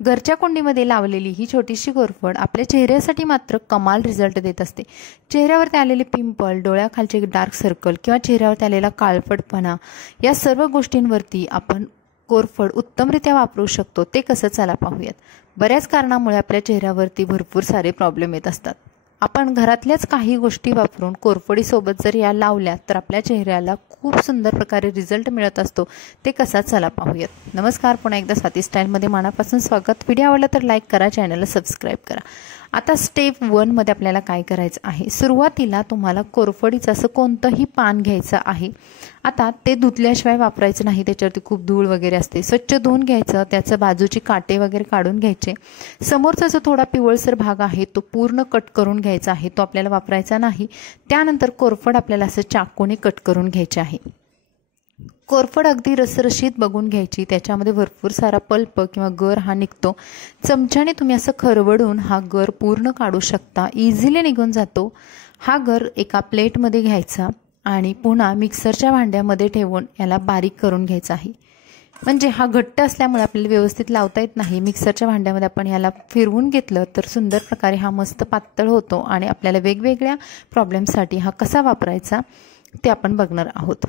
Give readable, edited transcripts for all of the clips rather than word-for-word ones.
घरच्या कुंडीमध्ये लावलेली ही छोटीशी कोरफड आपल्या चेहऱ्यासाठी मात्र कमाल रिझल्ट देत असते। चेहऱ्यावरती आलेले पिंपल, डोळ्याखालचे डार्क सर्कल किंवा चेहऱ्यावरती आलेला काळपटपणा या सर्व गोष्टींवरती आपण कोरफड उत्तमरित्या वापरू शकतो। ते कसं चला पाहूयात। बऱ्याच कारणामुळे आपल्या चेहऱ्यावरती भरपूर सारे प्रॉब्लेम येत असतात। आपण घरातल्याच काही गोष्टी वापरून कोरफडीसोबत जर या लावल्या तर आपल्या चेहऱ्याला खूप सुंदर प्रकारे रिझल्ट मिळत असतो। ते कसा चला पाहूयात। नमस्कार, पुन्हा एकदा स्वाती स्टाईलमध्ये मनापासून स्वागत। व्हिडिओ आवडला तर लाईक करा, चॅनलला सबस्क्राईब करा। आता स्टेप 1 मध्ये आपल्याला काय करायचं आहे। सुरुवातीला तुम्हाला कोरफडीचं असं कोणतंही पान घ्यायचं आहे। आता ते धुतल्याशिवाय वापरायचं नाही, त्याच्यावरती खूप धूळ वगैरे असते। स्वच्छ धुवून घ्यायचं, त्याचं बाजूची काटे वगैरे काढून घ्यायचे। समोरचा जो थोडा पिवळसर भाग आहे तो पूर्ण कट करून घ्यायचा आहे, तो आपल्याला वापरायचा नाही। त्यानंतर कोरफड आपल्याला असं चाकूने कट करून घ्यायचे आहे। कोरफड अगदी रसरशीत बघून घ्यायची, त्याच्यामध्ये भरपूर सारा पल्प किंवा गर हा निघतो। चमच्याने तुम्ही असं खरवडून हा गर पूर्ण काढू शकता, इझिली निघून जातो। हा गर एका प्लेटमध्ये घ्यायचा आणि पुन्हा मिक्सरच्या भांड्यामध्ये ठेवून याला बारीक करून घ्यायचा आहे। म्हणजे हा घट्ट असल्यामुळे आपल्याला व्यवस्थित लावता येत नाही। मिक्सरच्या भांड्यामध्ये आपण याला फिरवून घेतलं तर सुंदर प्रकारे हा मस्त पातळ होतो आणि आपल्याला वेगवेगळ्या प्रॉब्लेमसाठी हा कसा वापरायचा ते आपण बघणार आहोत।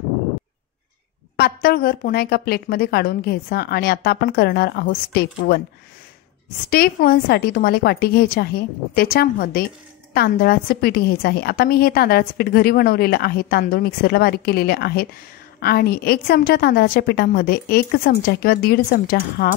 पातळ गर पुन्हा एका प्लेटमध्ये काढून घ्यायचा आणि आता आपण करणार आहोत स्टेप 1। स्टेप 1 साठी तुम्हाला एक वाटी घ्यायची आहे, त्याच्यामध्ये तांदळाचं पीठ घ्यायचं आहे। आता मी हे तांदळाचं पीठ घरी बनवलेलं आहे, तांदूळ मिक्सरला बारीक केलेले आहेत आणि 1 चमचा तांदळाच्या पिठामध्ये 1 चमचा किंवा 1.5 चमचा हा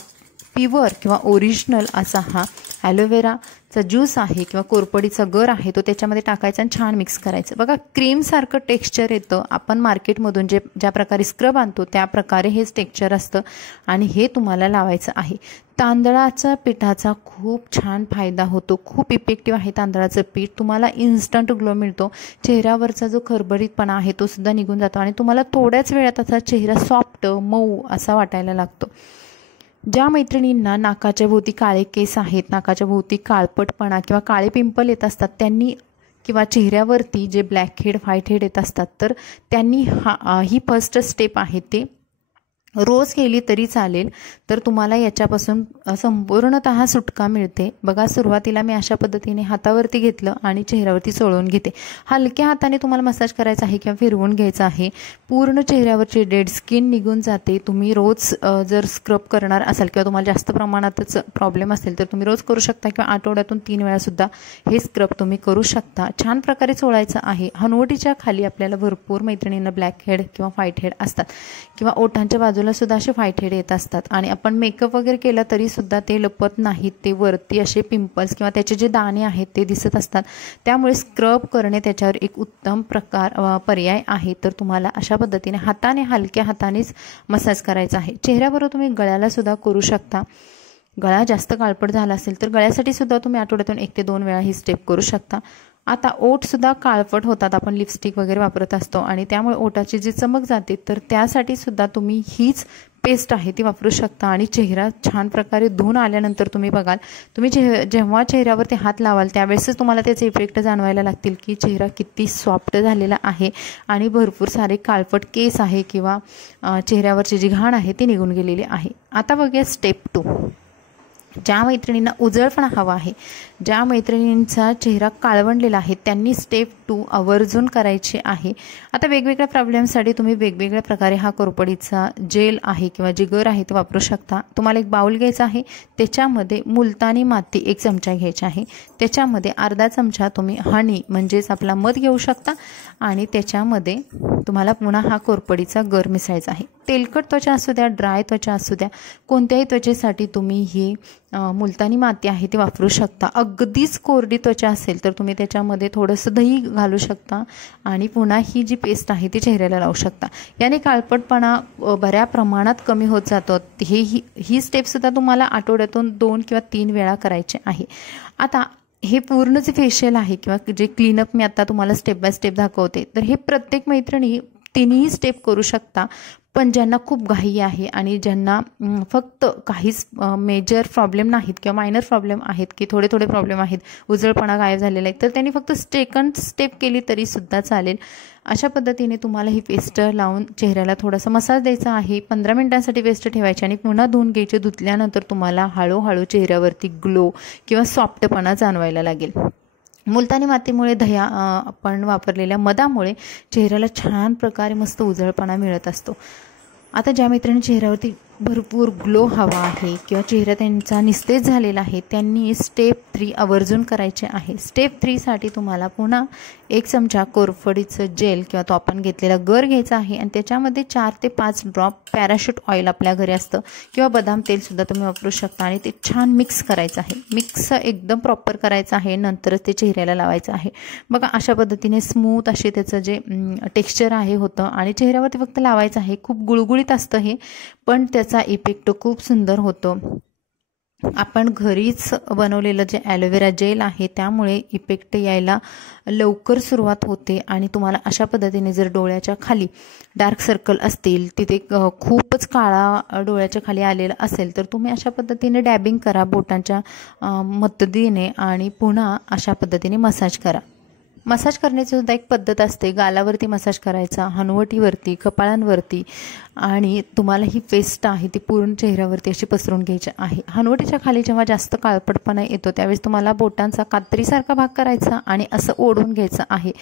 प्युअर किंवा ओरिजिनल असा हा ॲलोवेराचा ज्यूस आहे किंवा कोरफडीचा गर आहे तो त्याच्यामध्ये टाकायचा आणि छान मिक्स करायचं। बघा क्रीम सारखं टेक्स्चर येतं। आपण मार्केटमधून ज्या प्रकारे स्क्रब आणतो त्या प्रकारे हेच टेक्स्चर असतं आणि हे तुम्हाला लावायचं आहे। तांदळाच्या पिठाचा खूप छान फायदा होतो, खूप इफेक्टिव्ह आहे तांदळाचं पीठ। तुम्हाला इन्स्टंट ग्लो मिळतो, चेहऱ्यावरचा जो खरबरीतपणा आहे तो सुद्धा निघून जातो आणि तुम्हाला थोड्याच वेळात असा चेहरा सॉफ्ट मऊ असा वाटायला लागतो। ज्या मैत्रिणींना नाकाच्या भोवती काळे केस आहेत, नाकाच्या भोवती काळपटपणा किंवा काळे पिंपल येत असतात त्यांनी किंवा चेहऱ्यावरती जे ब्लॅक हेड व्हाईट हेड येत असतात तर त्यांनी ही फर्स्ट स्टेप आहे ते रोज केली तरी चालेल, तर तुम्हाला याच्यापासून संपूर्णतः सुटका मिळते। बघा सुरुवातीला मी अशा पद्धतीने हातावरती घेतलं आणि चेहऱ्यावरती चोळून घेते। हलक्या हाताने तुम्हाला मसाज करायचा आहे किंवा फिरवून घ्यायचं आहे, पूर्ण चेहऱ्यावरची डेड स्किन निघून जाते। तुम्ही रोज जर स्क्रब करणार असाल किंवा तुम्हाला जास्त प्रमाणातच प्रॉब्लेम असेल तर तुम्ही रोज करू शकता किंवा आठवड्यातून 3 वेळा सुद्धा हे स्क्रब तुम्ही करू शकता। छान प्रकारे चोळायचं आहे। हनवटीच्या खाली आपल्याला भरपूर मैत्रिणींना ब्लॅक हेड किंवा व्हाईट हेड असतात किंवा ओठांच्या बाजूला सुद्धा असे व्हाईट हेड येत असतात आणि आपण मेकअप वगैरे केला तरी सुद्धा ते लपत नाहीत, ते वरती असे पिंपल्स किंवा त्याचे जे दाणे आहेत ते दिसत असतात। त्यामुळे स्क्रब करणे त्याच्यावर एक उत्तम पर्याय आहे। तर तुम्हाला अशा पद्धतीने हाताने हलक्या हातानेच मसाज करायचा आहे। चेहऱ्याबरोबर तुम्ही गळ्याला सुद्धा करू शकता। गळा जास्त काळपट झाला असेल तर गळ्यासाठी सुद्धा तुम्ही आठवड्यातून 1 ते 2 वेळा ही स्टेप करू शकता। आता ओठ सुद्धा काळपट होतात, आपण लिपस्टिक वगैरे वापरत असतो आणि त्यामुळे ओठाची जी चमक जाते तर त्यासाठी सुद्धा तुम्ही हीच पेस्ट आहे ती वापरू शकता आणि चेहरा छान प्रकारे धुवून आल्यानंतर तुम्ही बघाल, तुम्ही जेव्हा चेहऱ्यावरती हात लावाल त्यावेळेसच तुम्हाला त्याचे इफेक्ट जाणवायला लागतील की चेहरा किती सॉफ्ट झालेला आहे आणि भरपूर सारे काळपट केस आहे किंवा चेहऱ्यावरची जी घाण आहे ती निघून गेलेली आहे। आता बघूया स्टेप 2। ज्या मैत्रिणींना उजळपणा हवा आहे, ज्या मैत्रिणींचा चेहरा काळवंडलेला आहे त्यांनी स्टेप 2 आवर्जून करायची आहे। आता वेगवेगळ्या प्रॉब्लेमसाठी तुम्ही वेगवेगळ्या प्रकारे हा कोरफडीचा जेल आहे किंवा जे गर आहे ते वापरू शकता। तुम्हाला एक बाउल घ्यायचा आहे, त्याच्यामध्ये मुलतानी माती 1 चमचा घ्यायची आहे, त्याच्यामध्ये अर्धा चमचा तुम्ही हनी म्हणजेच आपला मध घेऊ शकता आणि त्याच्यामध्ये तुम्हाला पुन्हा हा कोरफडीचा गर मिसळायचा आहे। तेलकट त्वचा असू द्या, ड्राय त्वचा असू द्या, कोणत्याही त्वचेसाठी तुम्ही ही मुलतानी माती आहे ती वापरू शकता। अगदीच कोरडी त्वचा असेल तर तुम्ही त्याच्यामध्ये थोडंसं दही घालू शकता आणि पुन्हा ही जी पेस्ट आहे ती चेहऱ्याला लावू शकता। याने काळपटपणा बऱ्या प्रमाणात कमी होत जातो। ही स्टेपसुद्धा तुम्हाला आठवड्यातून 2 किंवा 3 वेळा करायचे आहे। आता हे पूर्ण जे फेशियल आहे किंवा जे क्लीनअप मी आता तुम्हाला स्टेप बाय स्टेप दाखवते तर हे प्रत्येक मैत्रिणी 3ही स्टेप करू शकता, पण ज्यांना खूप घाई आहे आणि ज्यांना फक्त काहीच मेजर प्रॉब्लेम नाहीत किंवा मायनर प्रॉब्लेम आहेत की थोडे थोडे प्रॉब्लेम आहेत, उजळपणा गायब झालेला आहे, तर त्यांनी फक्त सेकंड स्टेप केली तरीसुद्धा चालेल. अशा पद्धतीने तुम्हाला ही पेस्ट लावून चेहऱ्याला थोडासा मसाज द्यायचा आहे. 15 मिनिटांसाठी पेस्ट ठेवायची आणि पुन्हा धुवून घ्यायची. धुतल्यानंतर तुम्हाला हळूहळू चेहऱ्यावरती ग्लो किंवा सॉफ्टपणा जाणवायला लागेल. मुलतानी मातीमुळे दह्या आपण वापरलेल्या मधामुळे चेहऱ्याला छान प्रकारे मस्त उजळपणा मिळत असतो. आता ज्या मैत्रिणी चेहऱ्यावरती भरपूर ग्लो हवा आहे किंवा चेहरा त्यांचा निस्तेज झालेला आहे, त्यांनी स्टेप 3 आवर्जून करायचे आहे. स्टेप 3साठी तुम्हाला पुन्हा 1 चमचा कोरफडीचं जेल किंवा तो आपण घेतलेला गर घ्यायचा आहे आणि त्याच्यामध्ये 4 ते 5 ड्रॉप पॅराशूट ऑइल आपल्या घरी असतं किंवा बदाम तेलसुद्धा तुम्ही वापरू शकता आणि ते छान मिक्स करायचं आहे. मिक्स एकदम प्रॉपर करायचं आहे, नंतरच ते चेहऱ्याला लावायचं आहे. बघा अशा पद्धतीने स्मूथ असे त्याचं जे टेक्स्चर आहे होतं आणि चेहऱ्यावरती फक्त लावायचं आहे. खूप गुळगुळीत असतं हे, पण त्याचा इफेक्ट खूप सुंदर होतो. आपण घरीच बनवलेलं जे ॲलोवेरा जेल आहे त्यामुळे इफेक्ट यायला लवकर सुरुवात होते आणि तुम्हाला अशा पद्धतीने जर डोळ्याच्या खाली डार्क सर्कल असतील, तिथे खूपच काळा डोळ्याच्या खाली आलेला असेल, तर तुम्ही अशा पद्धतीने डॅबिंग करा बोटांच्या मदतीने आणि पुन्हा अशा पद्धतीने मसाज करा. मसाज करण्याची सुद्धा एक पद्धत असते. गालावरती मसाज करायचा, हनुवटीवरती, कपाळांवरती आणि तुम्हाला ही पेस्ट आहे ती पूर्ण चेहऱ्यावरती अशी पसरून घ्यायची आहे. हनुवटीच्या खाली जेव्हा जास्त काळपटपणा येतो त्यावेळेस तुम्हाला बोटांचा कात्रीसारखा भाग करायचा आणि असं ओढून घ्यायचं आहे.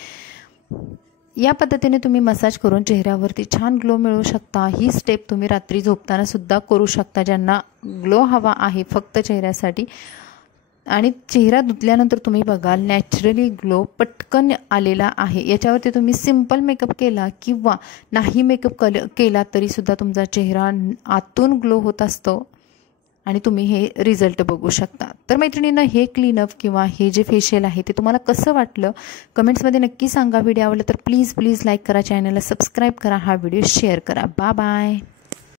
या पद्धतीने तुम्ही मसाज करून चेहऱ्यावरती छान ग्लो मिळवू शकता. ही स्टेप तुम्ही रात्री झोपताना सुद्धा करू शकता ज्यांना ग्लो हवा आहे फक्त चेहऱ्यासाठी. आणि चेहरा धुतल्यानंतर तुम्ही बघाल नॅचरली ग्लो पटकन आलेला आहे. याच्यावरती तुम्ही सिंपल मेकअप केला किंवा नाही मेकअप केला तरीसुद्धा तुमचा चेहरा आतून ग्लो होत असतो आणि तुम्ही हे रिझल्ट बघू शकता. तर मैत्रिणींनो, हे क्लीनअप किंवा हे जे फेशियल आहे ते तुम्हाला कसं वाटलं कमेंट्समध्ये नक्की सांगा. व्हिडिओ आवडला तर प्लीज लाईक करा, चॅनलला सबस्क्राईब करा, हा व्हिडिओ शेअर करा. बाय.